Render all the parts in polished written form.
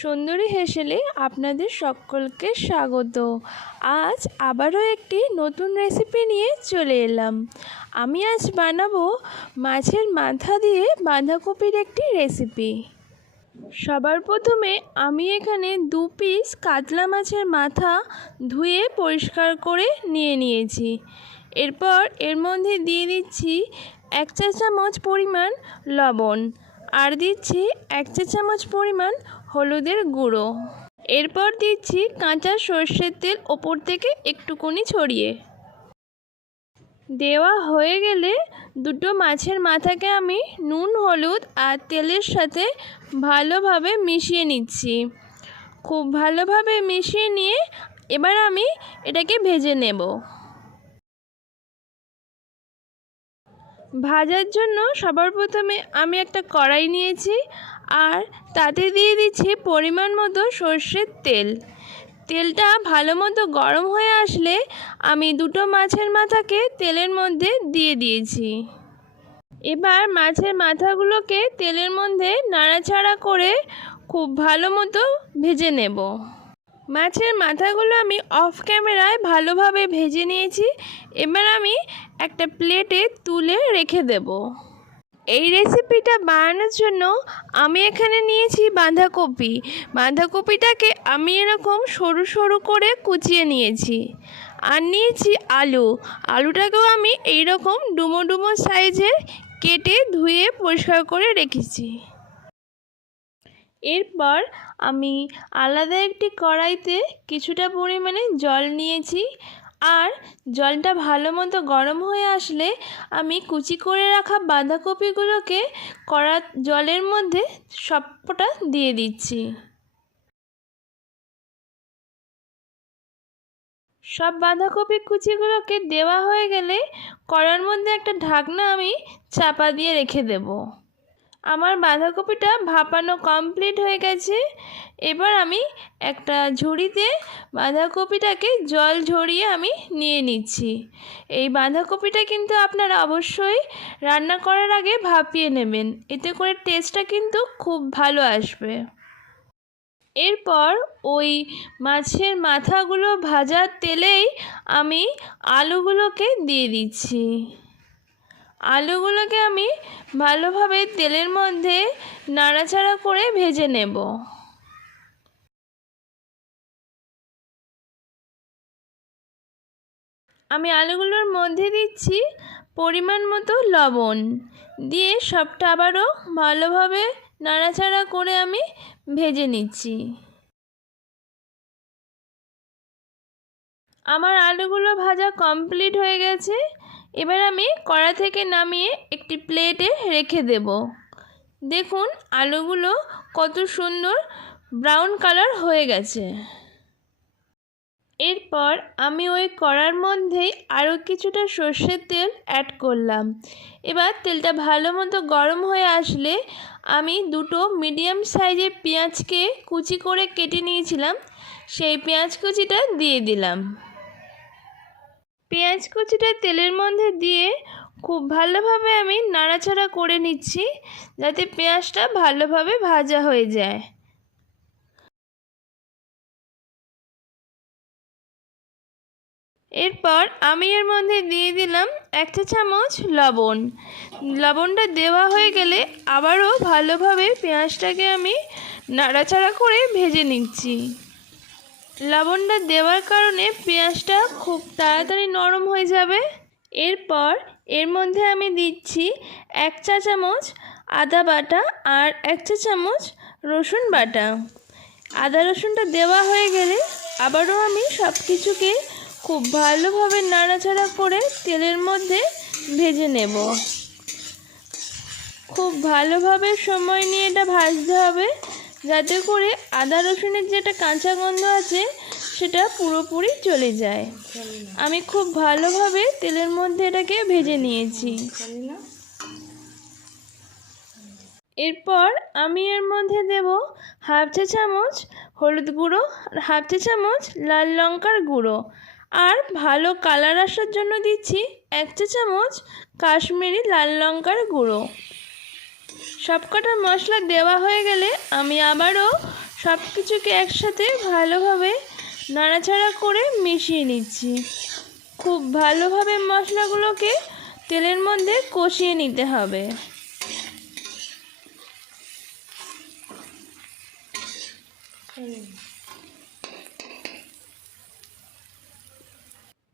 সুন্দরী হেসেলে আপনাদের সকলকে স্বাগত। আজ আবারও একটি নতুন রেসিপি নিয়ে চলে এলাম। আমি আজ বানাবো মাছের মাথা দিয়ে বাঁধাকপির একটি রেসিপি। সবার প্রথমে আমি এখানে 2 পিস কাতলা মাছের মাথা ধুয়ে পরিষ্কার করে নিয়েছি। এরপর এর মধ্যে দিয়ে দিচ্ছি 1 চা চামচ পরিমাণ লবণ, আর দিচ্ছি 1 চা চামচ পরিমাণ হলুদের গুঁড়ো। এরপর দিচ্ছি কাঁচা সর্ষের তেল ওপর থেকে একটুকুনি ছড়িয়ে। দেওয়া হয়ে গেলে দুটো মাছের মাথাকে আমি নুন, হলুদ আর তেলের সাথে ভালোভাবে মিশিয়ে নিচ্ছি। খুব ভালোভাবে মিশিয়ে নিয়ে এবার আমি এটাকে ভেজে নেব। ভাজার জন্য সবার প্রথমে আমি একটা কড়াই নিয়েছি, আর তাতে দিয়ে দিচ্ছি পরিমাণ মতো সর্ষের তেল। তেলটা ভালো মতো গরম হয়ে আসলে আমি দুটো মাছের মাথাকে তেলের মধ্যে দিয়ে দিয়েছি। এবার মাছের মাথাগুলোকে তেলের মধ্যে নাড়াচাড়া করে খুব ভালো মতো ভেজে নেব। মাছের মাথাগুলো আমি অফ ক্যামেরায় ভালোভাবে ভেজে নিয়েছি। এবার আমি একটা প্লেটে তুলে রেখে দেব। এই রেসিপিটা বানানোর জন্য আমি এখানে নিয়েছি বাঁধাকপিটাকে আমি এরকম সরু সরু করে কুচিয়ে নিয়েছি। আর নিয়েছি আলুটাকেও আমি এইরকম ডুমো ডুমো সাইজের কেটে ধুয়ে পরিষ্কার করে রেখেছি। এরপর আমি আলাদা একটি কড়াইতে কিছুটা পরিমাণে জল নিয়েছি, আর জলটা ভালো মতো গরম হয়ে আসলে আমি কুচি করে রাখা বাঁধাকপিগুলোকে জলের মধ্যে সবকটা দিয়ে দিচ্ছি। সব বাঁধাকপি কুচিগুলোকে দেওয়া হয়ে গেলে কড়ার মধ্যে একটা ঢাকনা আমি চাপা দিয়ে রেখে দেব। আমার বাঁধাকপিটা ভাপানো কমপ্লিট হয়ে গেছে। এবার আমি একটা ঝুড়িতে বাঁধাকপিটাকে জল ঝরিয়ে আমি নিয়ে নিচ্ছি। এই বাঁধাকপিটা কিন্তু আপনারা অবশ্যই রান্না করার আগে ভাপিয়ে নেবেন, এতে করে টেস্টটা কিন্তু খুব ভালো আসবে। এরপর ওই মাছের মাথাগুলো ভাজার তেলেই আমি আলুগুলোকে দিয়ে দিচ্ছি। আলুগুলোকে আমি ভালোভাবে তেলের মধ্যে নাড়াচাড়া করে ভেজে নেব। আমি আলুগুলোর মধ্যে দিচ্ছি পরিমাণ মতো লবণ, দিয়ে সবটা আবারও ভালোভাবে নাড়াচাড়া করে আমি ভেজে নিচ্ছি। আমার আলুগুলো ভাজা কমপ্লিট হয়ে গেছে। এবার আমি কড়া থেকে নামিয়ে একটি প্লেটে রেখে দেব। দেখুন আলুগুলো কত সুন্দর ব্রাউন কালার হয়ে গেছে। এরপর আমি ওই কড়ার মধ্যেই আরও কিছুটা সর্ষের তেল অ্যাড করলাম। এবার তেলটা ভালো মতো গরম হয়ে আসলে আমি দুটো মিডিয়াম সাইজের পেঁয়াজকে কুচি করে কেটে নিয়েছিলাম, সেই পেঁয়াজ কুচিটা দিয়ে দিলাম। পেঁয়াজ কুচিটা তেলের মধ্যে দিয়ে খুব ভালোভাবে আমি নাড়াচাড়া করে নিচ্ছি, যাতে পেঁয়াজটা ভালোভাবে ভাজা হয়ে যায়। এরপর আমি এর মধ্যে দিয়ে দিলাম 1 চা চামচ লবণ। লবণটা দেওয়া হয়ে গেলে আবারও ভালোভাবে পেঁয়াজটাকে আমি নাড়াচাড়া করে ভেজে নিচ্ছি। লবণটা দেওয়ার কারণে পেঁয়াজটা খুব তাড়াতাড়ি নরম হয়ে যাবে। এরপর এর মধ্যে আমি দিচ্ছি 1 চা চামচ আদা বাটা আর 1 চা চামচ রসুন বাটা। আদা রসুনটা দেওয়া হয়ে গেলে আবারও আমি সব কিছুকে খুব ভালোভাবে নাড়াচাড়া করে তেলের মধ্যে ভেজে নেব। খুব ভালোভাবে সময় নিয়ে এটা ভাজতে হবে, যাতে করে আদা রসুনের যেটা কাঁচা গন্ধ আছে সেটা পুরোপুরি চলে যায়। আমি খুব ভালোভাবে তেলের মধ্যে এটাকে ভেজে নিয়েছি। এরপর আমি এর মধ্যে দেব 1/2 চা চামচ হলুদ গুঁড়ো আর 1/2 চা চামচ লাল লঙ্কার গুঁড়ো, আর ভালো কালার আসার জন্য দিচ্ছি 1 চা চামচ কাশ্মীরি লাল লঙ্কার গুঁড়ো। সবকটা মশলা দেওয়া হয়ে গেলে আমি আবারও সব কিছুকে একসাথে ভালোভাবে নাড়াচাড়া করে মিশিয়ে নিচ্ছি। খুব ভালোভাবে মশলাগুলোকে তেলের মধ্যে কষিয়ে নিতে হবে।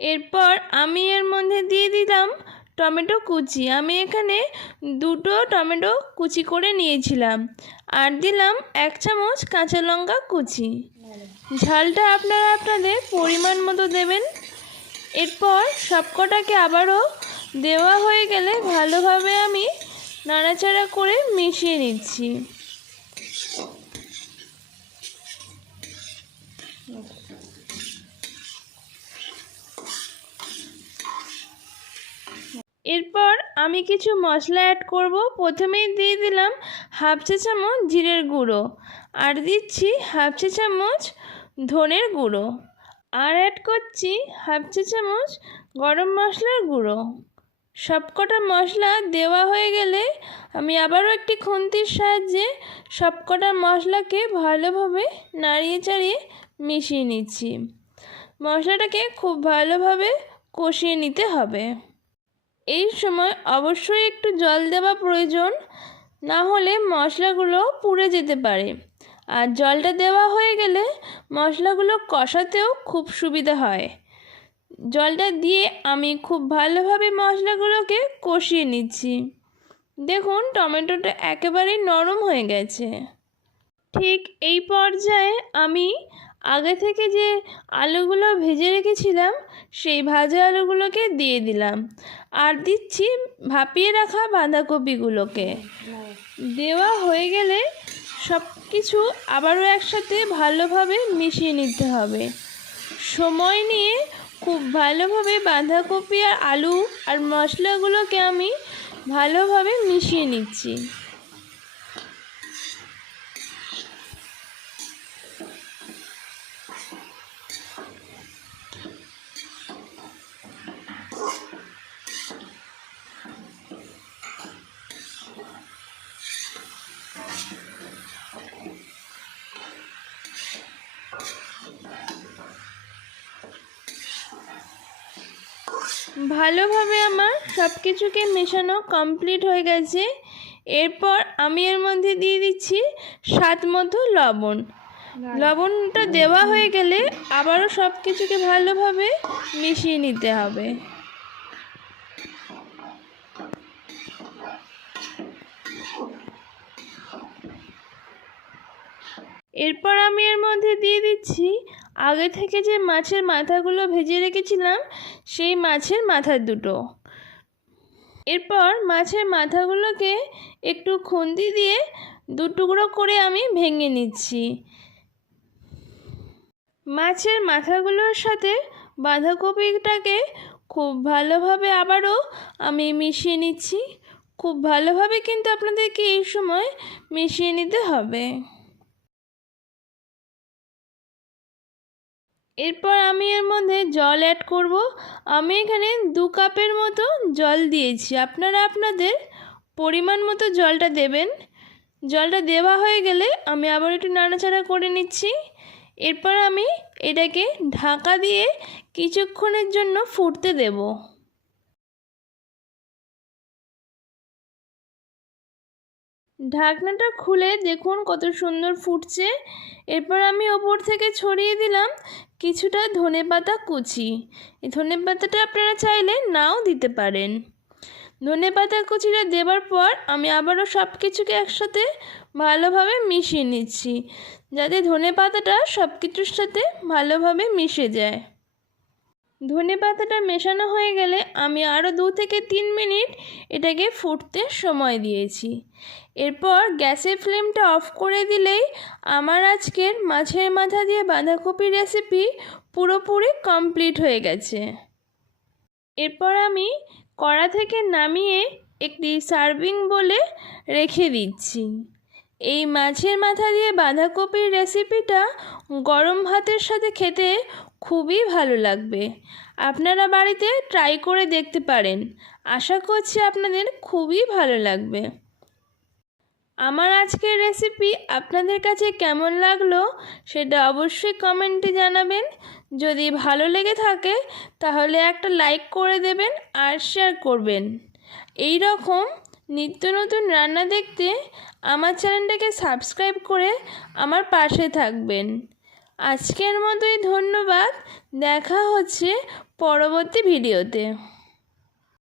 এরপর আমি এর মধ্যে দিয়ে দিলাম টমেটো কুচি। আমি এখানে 2টো টমেটো কুচি করে নিয়েছিলাম, আর দিলাম 1 চামচ কাঁচা লঙ্কা কুচি। ঝালটা আপনারা আপনাদের পরিমাণ মতো দেবেন। এরপর সবকটাকে আবারও দেওয়া হয়ে গেলে ভালোভাবে আমি নাড়াচাড়া করে মিশিয়ে নিচ্ছি। এরপর আমি কিছু মশলা অ্যাড করব। প্রথমেই দিয়ে দিলাম 1/2 চা চামচ জিরের গুঁড়ো, আর দিচ্ছি 1/2 চা চামচ ধনের গুঁড়ো, আর অ্যাড করছি 1/2 চা চামচ গরম মশলার গুঁড়ো। সবকটা মশলা দেওয়া হয়ে গেলে আমি আবারও একটি খুন্তির সাহায্যে সবকটা মশলাকে ভালোভাবে নাড়িয়ে চাড়িয়ে মিশিয়ে নিচ্ছি। মশলাটাকে খুব ভালোভাবে কষিয়ে নিতে হবে। এই সময় অবশ্যই একটু জল দেওয়া প্রয়োজন, না হলে মশলাগুলো পুড়ে যেতে পারে। আর জলটা দেওয়া হয়ে গেলে মশলাগুলো কষাতেও খুব সুবিধা হয়। জলটা দিয়ে আমি খুব ভালোভাবে মশলাগুলোকে কষিয়ে নিচ্ছি। দেখুন টমেটোটা একেবারেই নরম হয়ে গেছে। ঠিক এই পর্যায়ে আমি আগে থেকে যে আলুগুলো ভেজে রেখেছিলাম সেই ভাজা আলুগুলোকে দিয়ে দিলাম, আর দিচ্ছি ভাপিয়ে রাখা বাঁধাকপিগুলোকে। দেওয়া হয়ে গেলে সব কিছু আবারও একসাথে ভালোভাবে মিশিয়ে নিতে হবে। সময় নিয়ে খুব ভালোভাবে বাঁধাকপি আর আলু আর মশলাগুলোকে আমি ভালোভাবে মিশিয়ে নিচ্ছি। ভালোভাবে আমার সব কিছুকে মেশানো কমপ্লিট হয়ে গেছে। এরপর আমি এর মধ্যে দিয়ে দিচ্ছি স্বাদ মতো লবণ। লবণটা দেওয়া হয়ে গেলে আবারও সব কিছুকে ভালোভাবে মিশিয়ে নিতে হবে। এরপর আমি এর মধ্যে দিয়ে দিচ্ছি আগে থেকে যে মাছের মাথাগুলো ভেজে রেখেছিলাম সেই মাছের মাথা দুটো। এরপর মাছের মাথাগুলোকে একটু খুন্তি দিয়ে 2 টুকরো করে আমি ভেঙে নিচ্ছি। মাছের মাথাগুলোর সাথে বাঁধাকপিটাকে খুব ভালোভাবে আবারও আমি মিশিয়ে নিচ্ছি। খুব ভালোভাবে কিন্তু আপনাদেরকে এই সময় মিশিয়ে নিতে হবে। এরপর আমি এর মধ্যে জল অ্যাড করব। আমি এখানে 2 কাপের মতো জল দিয়েছি, আপনারা আপনাদের পরিমাণ মতো জলটা দেবেন। জলটা দেওয়া হয়ে গেলে আমি আবার একটু নাড়াচাড়া করে নিচ্ছি। এরপর আমি এটাকে ঢাকা দিয়ে কিছুক্ষণের জন্য ফুটতে দেব। ঢাকনাটা খুলে দেখুন কত সুন্দর ফুটছে। এরপর আমি ওপর থেকে ছড়িয়ে দিলাম কিছুটা ধনেপাতা কুচি। এই ধনেপাতাটা আপনারা চাইলে নাও দিতে পারেন। ধনেপাতা কুচিটা দেওয়ার পর আমি আবারও সব কিছুকে একসাথে ভালোভাবে মিশিয়ে নিচ্ছি, যাতে ধনেপাতাটা সব কিছুর সাথে ভালোভাবে মিশে যায়। ধনেপাতাটা মেশানো হয়ে গেলে আমি আরও 2 থেকে 3 মিনিট এটাকে ফুটতে সময় দিয়েছি। এরপর গ্যাসের ফ্লেমটা অফ করে দিলেই আমার আজকের মাছের মাথা দিয়ে বাঁধাকপি রেসিপি পুরোপুরি কমপ্লিট হয়ে গেছে। এরপর আমি কড়া থেকে নামিয়ে একটি সার্ভিং বলে রেখে দিচ্ছি। এই মাছের মাথা দিয়ে বাঁধাকপির রেসিপিটা গরম ভাতের সাথে খেতে খুবই ভালো লাগবে। আপনারা বাড়িতে ট্রাই করে দেখতে পারেন। আশা করছি আপনাদের খুবই ভালো লাগবে। আমার আজকের রেসিপি আপনাদের কাছে কেমন লাগলো সেটা অবশ্যই কমেন্টে জানাবেন। যদি ভালো লেগে থাকে তাহলে একটা লাইক করে দেবেন আর শেয়ার করবেন। এই রকম নিত্য নতুন রান্না দেখতে আমার চ্যানেলটাকে সাবস্ক্রাইব করে আমার পাশে থাকবেন। আজকের মতোই ধন্যবাদ। দেখা হচ্ছে পরবর্তী ভিডিওতে।